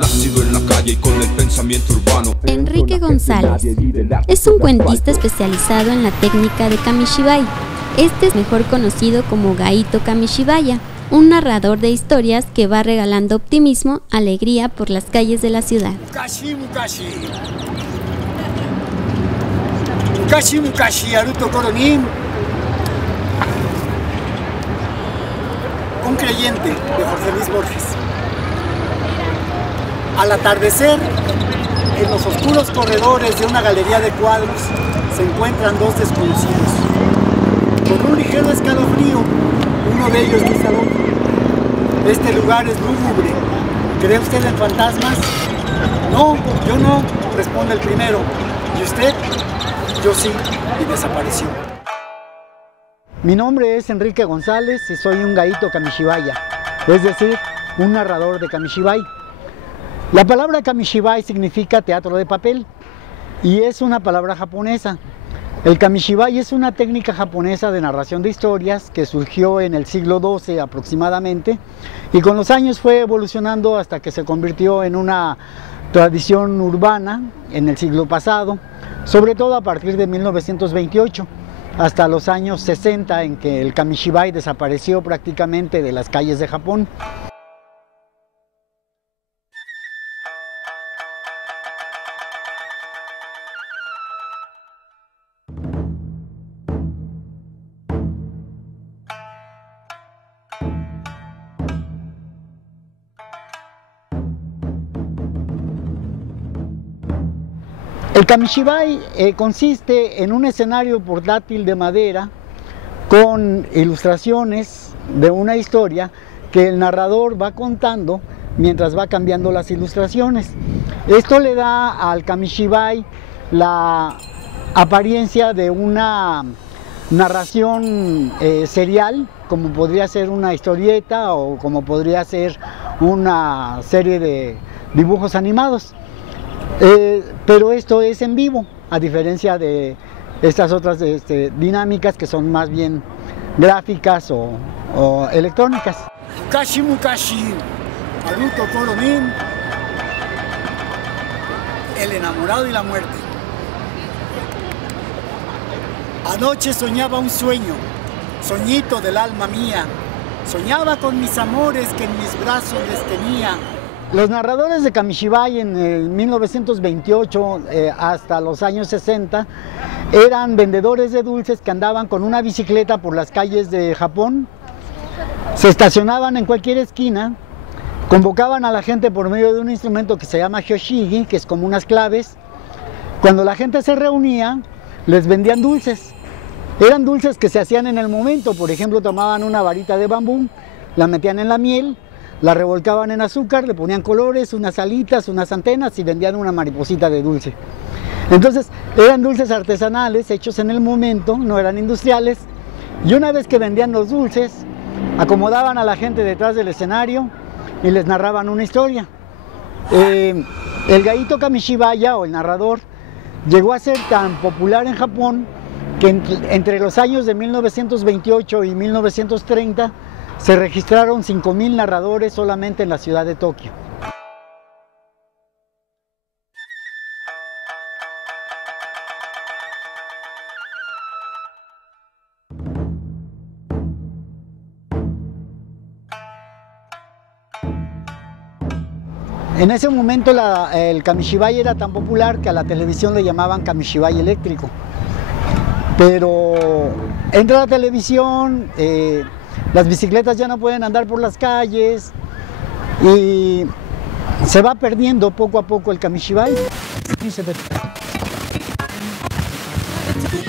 Nacido en la calle y con el pensamiento urbano. Enrique González es un cuentista especializado en la técnica de Kamishibai. Este es mejor conocido como Gaito Kamishibaya, un narrador de historias que va regalando optimismo, alegría por las calles de la ciudad. Un creyente de Jorge Luis Borges. Al atardecer, en los oscuros corredores de una galería de cuadros, se encuentran dos desconocidos. Con un ligero escalofrío, uno de ellos dice al otro: "Este lugar es lúgubre. ¿Cree usted en fantasmas?" "No, yo no", responde el primero. "¿Y usted?" "Yo sí", y desapareció. Mi nombre es Enrique González y soy un Gaito Kamishibaya, es decir, un narrador de Kamishibai. La palabra Kamishibai significa teatro de papel y es una palabra japonesa. El Kamishibai es una técnica japonesa de narración de historias que surgió en el siglo XII aproximadamente y con los años fue evolucionando hasta que se convirtió en una tradición urbana en el siglo pasado, sobre todo a partir de 1928. Hasta los años 60, en que el Kamishibai desapareció prácticamente de las calles de Japón. El Kamishibai consiste en un escenario portátil de madera con ilustraciones de una historia que el narrador va contando mientras va cambiando las ilustraciones. Esto le da al Kamishibai la apariencia de una narración serial, como podría ser una historieta o como podría ser una serie de dibujos animados. Pero esto es en vivo, a diferencia de estas otras dinámicas que son más bien gráficas o electrónicas. Mukashi Mukashi, Naruto Koronin, el enamorado y la muerte. Anoche soñaba un sueño, soñito del alma mía. Soñaba con mis amores que en mis brazos les tenía. Los narradores de Kamishibai en el 1928 hasta los años 60 eran vendedores de dulces que andaban con una bicicleta por las calles de Japón, se estacionaban en cualquier esquina, convocaban a la gente por medio de un instrumento que se llama hyoshigi, que es como unas claves. Cuando la gente se reunía, les vendían dulces. Eran dulces que se hacían en el momento. Por ejemplo, tomaban una varita de bambú, la metían en la miel, la revolcaban en azúcar, le ponían colores, unas alitas, unas antenas y vendían una mariposita de dulce. Entonces eran dulces artesanales hechos en el momento, no eran industriales, y una vez que vendían los dulces, acomodaban a la gente detrás del escenario y les narraban una historia. El Gaito Kamishibaya, o el narrador, llegó a ser tan popular en Japón que entre los años de 1928 y 1930 se registraron 5,000 narradores solamente en la ciudad de Tokio. En ese momento el Kamishibai era tan popular que a la televisión le llamaban Kamishibai eléctrico. Pero entra la televisión, las bicicletas ya no pueden andar por las calles y se va perdiendo poco a poco el Kamishibai.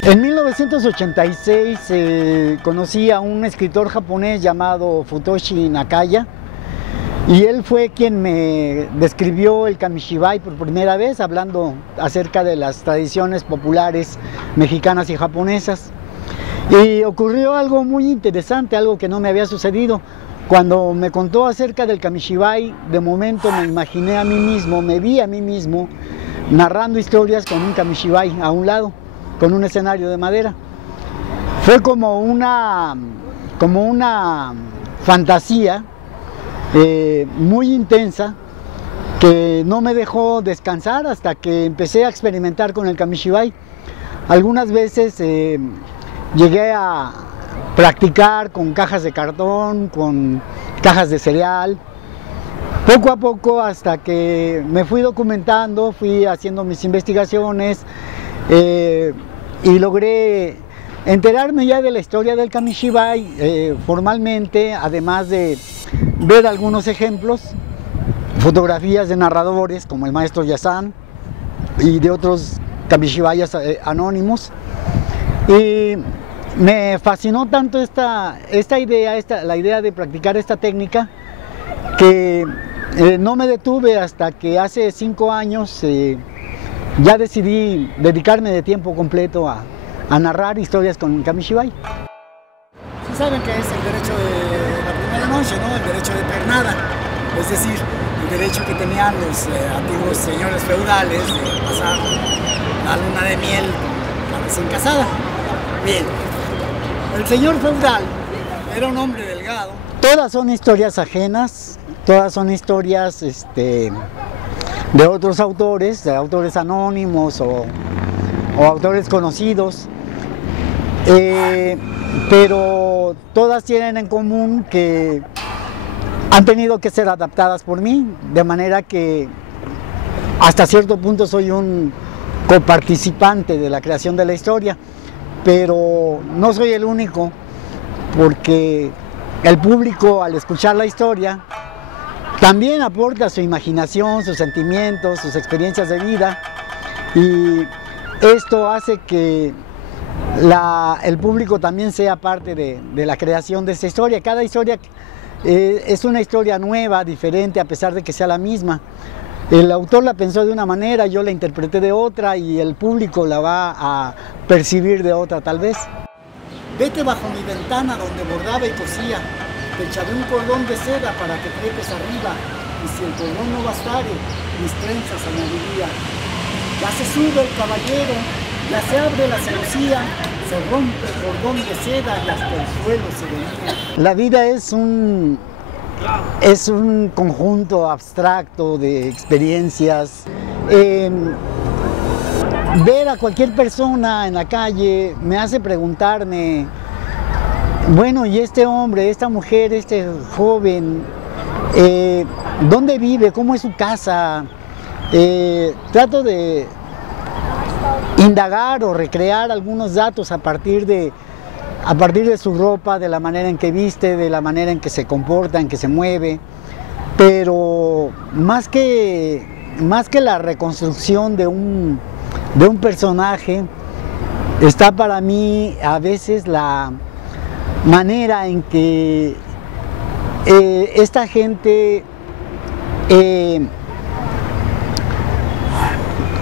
En 1986 conocí a un escritor japonés llamado Futoshi Nakaya y él fue quien me describió el Kamishibai por primera vez, hablando acerca de las tradiciones populares mexicanas y japonesas. Y ocurrió algo muy interesante, algo que no me había sucedido. Cuando me contó acerca del Kamishibai, de momento me imaginé a mí mismo, me vi a mí mismo narrando historias con un Kamishibai a un lado, con un escenario de madera. Fue como una fantasía muy intensa, que no me dejó descansar hasta que empecé a experimentar con el Kamishibai. Algunas veces llegué a practicar con cajas de cartón, con cajas de cereal, poco a poco, hasta que me fui documentando, fui haciendo mis investigaciones y logré enterarme ya de la historia del Kamishibai formalmente, además de ver algunos ejemplos, fotografías de narradores como el maestro Yazan y de otros Kamishibayas anónimos. Y me fascinó tanto esta idea, la idea de practicar esta técnica, que no me detuve hasta que hace 5 años ya decidí dedicarme de tiempo completo a narrar historias con Kamishibai. Sí saben que es el derecho de la primera noche, ¿no? El derecho de pernada, es decir, el derecho que tenían los antiguos señores feudales de pasar la luna de miel con la recién casada. Bien, el señor feudal era un hombre delgado. Todas son historias ajenas, todas son historias de otros autores, de autores anónimos o autores conocidos, pero todas tienen en común que han tenido que ser adaptadas por mí, de manera que hasta cierto punto soy un coparticipante de la creación de la historia, pero no soy el único, porque el público, al escuchar la historia, también aporta su imaginación, sus sentimientos, sus experiencias de vida, y esto hace que el público también sea parte de la creación de esta historia. Cada historia es una historia nueva, diferente, a pesar de que sea la misma. El autor la pensó de una manera, yo la interpreté de otra, y el público la va a percibir de otra tal vez. Vete bajo mi ventana donde bordaba y cosía, te echaré un cordón de seda para que trepes arriba, y si el cordón no bastare, mis trenzas añadiría. Ya se sube el caballero, ya se abre la celosía, se rompe el cordón de seda y hasta el suelo se venía. La vida es un conjunto abstracto de experiencias. Ver a cualquier persona en la calle me hace preguntarme, bueno, ¿y este hombre, esta mujer, este joven, dónde vive? ¿Cómo es su casa? Trato de indagar o recrear algunos datos a partir de su ropa, de la manera en que viste, de la manera en que se comporta, en que se mueve, pero más que la reconstrucción de un personaje, está para mí a veces la manera en que esta gente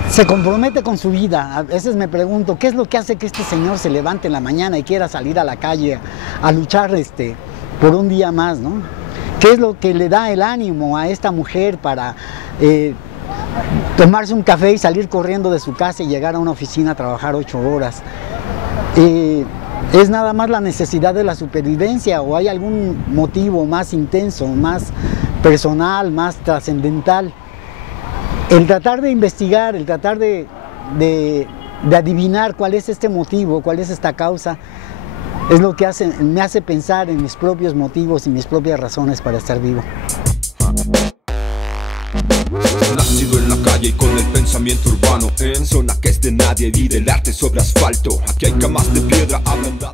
se compromete con su vida. A veces me pregunto, ¿qué es lo que hace que este señor se levante en la mañana y quiera salir a la calle a luchar por un día más, ¿no? ¿Qué es lo que le da el ánimo a esta mujer para tomarse un café y salir corriendo de su casa y llegar a una oficina a trabajar 8 horas? ¿Es nada más la necesidad de la supervivencia o hay algún motivo más intenso, más personal, más trascendental? El tratar de investigar, el tratar de adivinar cuál es este motivo, cuál es esta causa, es lo que me hace pensar en mis propios motivos y mis propias razones para estar vivo. Nacido en la calle y con el pensamiento urbano, en zona que es de nadie y del arte sobre asfalto. Aquí hay camas de piedra ablandadas.